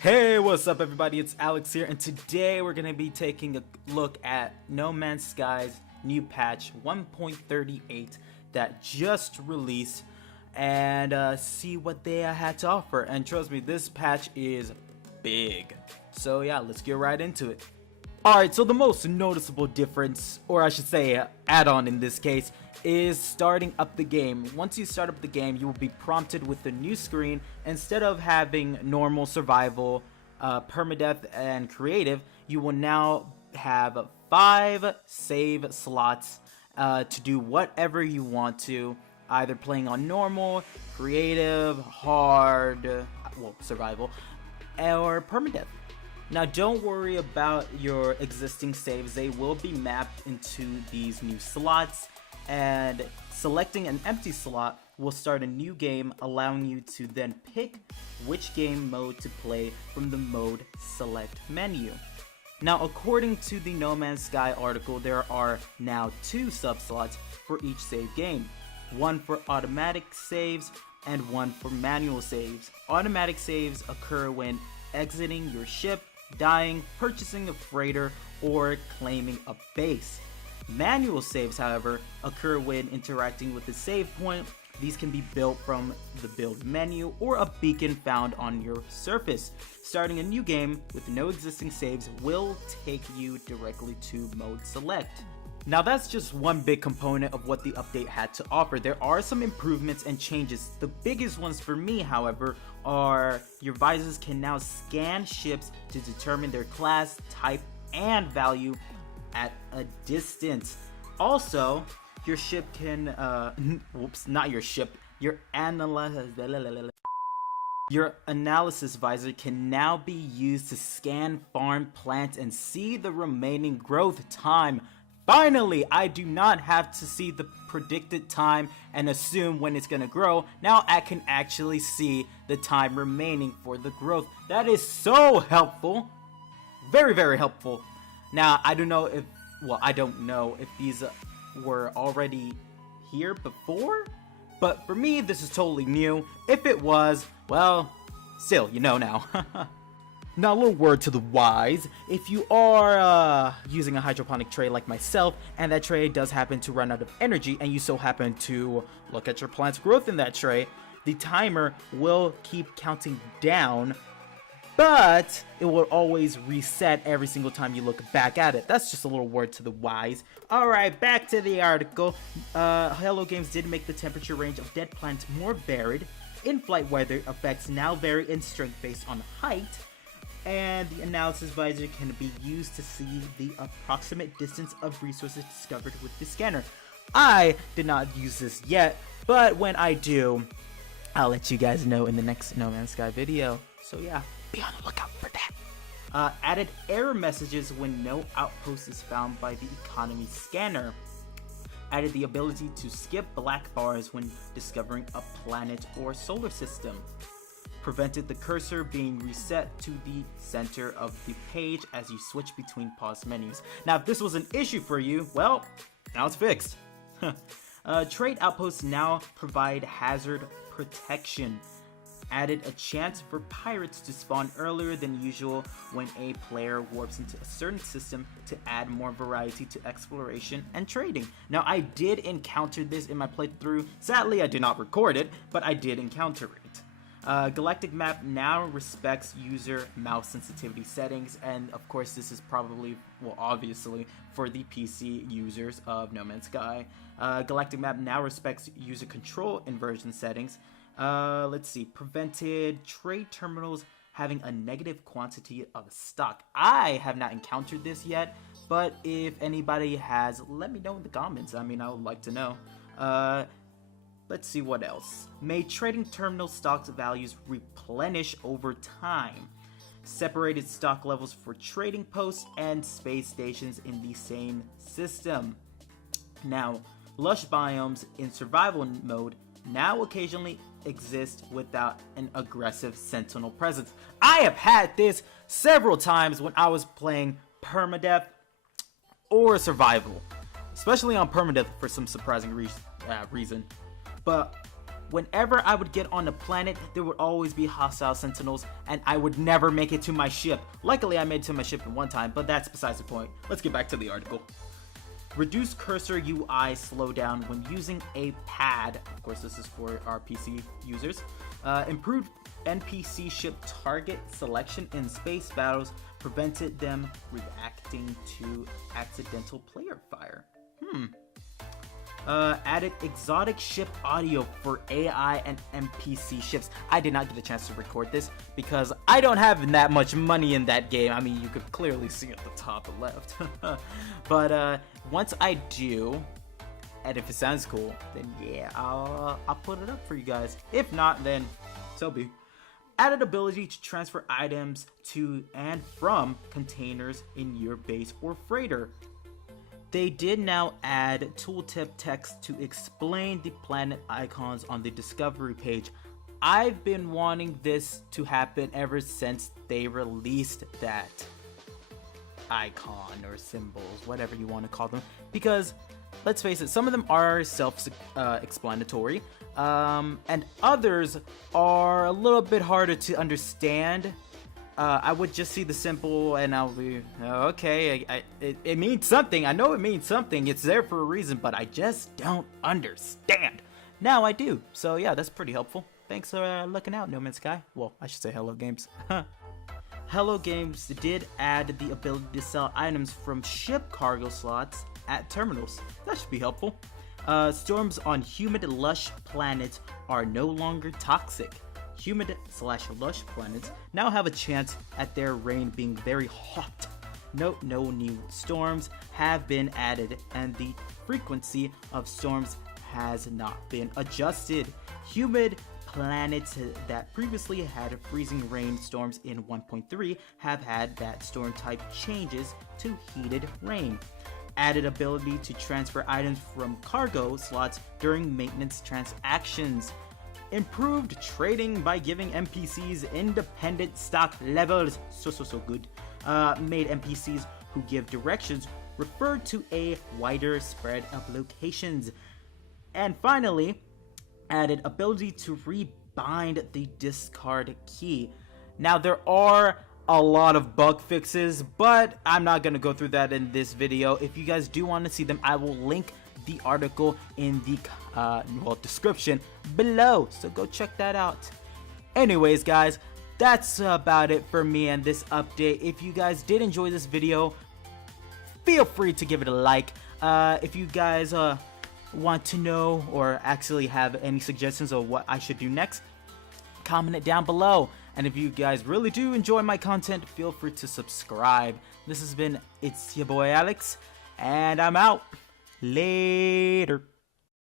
Hey, what's up everybody? It's Alex here, and today we're going to be taking a look at No Man's Sky's new patch 1.38 that just released and see what they had to offer. And trust me, this patch is big. So yeah, let's get right into it. Alright, so the most noticeable difference, or I should say add-on in this case, is starting up the game. Once you start up the game, you will be prompted with a new screen. Instead of having normal, survival, permadeath, and creative, you will now have 5 save slots to do whatever you want to, either playing on normal, creative, hard, well, survival, or permadeath. Now don't worry about your existing saves, they will be mapped into these new slots, and selecting an empty slot will start a new game, allowing you to then pick which game mode to play from the mode select menu. Now according to the No Man's Sky article, there are now 2 subslots for each save game, one for automatic saves and one for manual saves. Automatic saves occur when exiting your ship, dying, purchasing a freighter, or claiming a base. Manual saves, however, occur when interacting with the save point. These can be built from the build menu or a beacon found on your surface. Starting a new game with no existing saves will take you directly to mode select. Now that's just one big component of what the update had to offer. There are some improvements and changes. The biggest ones for me, however, are your visors can now scan ships to determine their class, type, and value at a distance. Also, your ship can, whoops, not your ship, your analysis visor can now be used to scan farm plants and see the remaining growth time. Finally, I do not have to see the predicted time and assume when it's gonna grow. Now I can actually see the time remaining for the growth. That is so helpful. Very, very helpful. Now, I don't know if these were already here before, but for me, this is totally new. If it was, well, still, you know now. Now, a little word to the wise. If you are using a hydroponic tray like myself, and that tray does happen to run out of energy, and you so happen to look at your plant's growth in that tray, the timer will keep counting down, but it will always reset every single time you look back at it. That's just a little word to the wise. Alright, back to the article. Hello Games did make the temperature range of dead plants more varied. In-flight weather effects now vary in strength based on height, and the analysis visor can be used to see the approximate distance of resources discovered with the scanner. I did not use this yet, but when I do, I'll let you guys know in the next No Man's Sky video. So yeah, be on the lookout for that. Added error messages when no outpost is found by the economy scanner. Added the ability to skip black bars when discovering a planet or solar system. Prevented the cursor being reset to the center of the page as you switch between pause menus. Now, if this was an issue for you, well, now it's fixed. Trade outposts now provide hazard protection. Added a chance for pirates to spawn earlier than usual when a player warps into a certain system to add more variety to exploration and trading. Now, I did encounter this in my playthrough. Sadly, I did not record it, but I did encounter it. Galactic Map now respects user mouse sensitivity settings, and of course this is probably, well, obviously for the PC users of No Man's Sky. Galactic Map now respects user control inversion settings. Let's see, prevented trade terminals having a negative quantity of stock. I have not encountered this yet, but if anybody has, let me know in the comments. I mean, I would like to know. Let's see what else. May trading terminal stocks values replenish over time. Separated stock levels for trading posts and space stations in the same system. Now, lush biomes in survival mode now occasionally exist without an aggressive sentinel presence. I have had this several times when I was playing permadeath or survival, especially on permadeath for some surprising reason. But whenever I would get on a planet, there would always be hostile sentinels, and I would never make it to my ship. Luckily, I made it to my ship in one time, but that's besides the point. Let's get back to the article. Reduce cursor UI slowdown when using a pad. Of course, this is for our PC users. Improved NPC ship target selection in space battles, prevented them reacting to accidental player fire. Added exotic ship audio for AI and NPC ships. I did not get a chance to record this because I don't have that much money in that game. I mean, you could clearly see at the top left. But once I do, and if it sounds cool, then yeah, I'll put it up for you guys. If not, then so be. Added ability to transfer items to and from containers in your base or freighter. They did now add tooltip text to explain the planet icons on the discovery page. I've been wanting this to happen ever since they released that icon or symbols, whatever you want to call them, because let's face it, some of them are self-explanatory, and others are a little bit harder to understand. I would just see the symbol and I'll be, okay, it means something. I know it means something. It's there for a reason, but I just don't understand. Now I do. So yeah, that's pretty helpful. Thanks for looking out, No Man's Sky. Well, I should say Hello Games. Hello Games did add the ability to sell items from ship cargo slots at terminals. That should be helpful. Storms on humid, lush planets are no longer toxic. Humid/lush planets now have a chance at their rain being very hot. Note, no new storms have been added, and the frequency of storms has not been adjusted. Humid planets that previously had freezing rain storms in 1.3 have had that storm type changes to heated rain. Added ability to transfer items from cargo slots during maintenance transactions. Improved trading by giving NPCs independent stock levels. So good. Made NPCs who give directions refer to a wider spread of locations. And finally, added ability to rebind the discard key. Now there are a lot of bug fixes, but I'm not going to go through that in this video. If you guys do want to see them, I will link the article in the description below, so go check that out. Anyways guys, that's about it for me and this update. If you guys did enjoy this video, feel free to give it a like. If you guys want to know or actually have any suggestions of what I should do next, comment it down below. And if you guys really do enjoy my content, feel free to subscribe. This has been It's Your Boy Alex, and I'm out. Later.